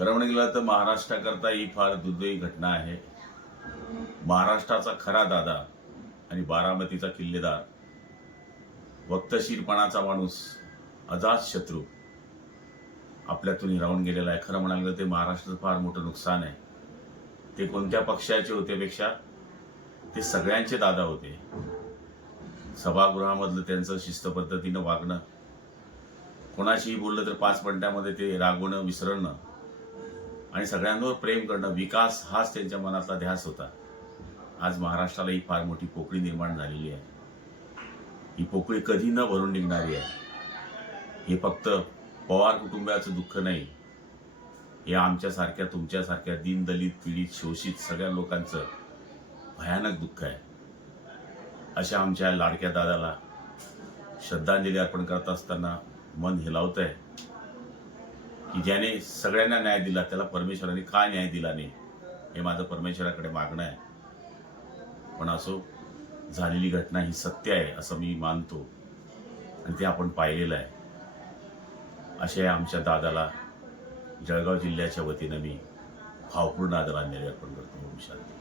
खरं म्हणून गेलं तर महाराष्ट्राकरता ही फार दुर्दैवी घटना आहे. महाराष्ट्राचा खरा दादा आणि बारामतीचा किल्लेदार वक्तशीरपणाचा माणूस अजात शत्रू आपल्यातून हिरावून गेलेला आहे. खरं म्हणाल तर ते महाराष्ट्राचं फार मोठं नुकसान आहे. ते कोणत्या पक्षाचे होतेपेक्षा ते सगळ्यांचे दादा होते. सभागृहामधलं त्यांचं शिस्त पद्धतीनं वागणं कोणाशीही बोललं तर पाच मिनिटामध्ये ते रागवणं विसरणं आणि सगळ्यांवर प्रेम करणं विकास हाच त्यांच्या मनातला ध्यास होता. आज महाराष्ट्राला ही फार मोठी पोकळी निर्माण झालेली आहे. ही पोकळी कधी न भरून निघणारी आहे. हे फक्त पवार कुटुंबाचं दुःख नाही. हे आमच्यासारख्या तुमच्यासारख्या दीनदलित पीडित शोषित सगळ्या लोकांचं भयानक दुःख आहे. अशा आमच्या लाडक्या दादाला श्रद्धांजली अर्पण करत असताना मन हेलावत आहे की ज्याने सगळ्यांना न्याय दिला त्याला परमेश्वराने का न्याय दिला नाही? हे माझं परमेश्वराकडे मागणं आहे. पण असो झालेली घटना ही सत्य आहे असं मी मानतो. आणि ते आपण पाहिलेलं आहे. अशा आमच्या दादाला जळगाव जिल्ह्याच्या वतीनं मी भावपूर्ण आदरांजली अर्पण करतो. भविष्यात शांती.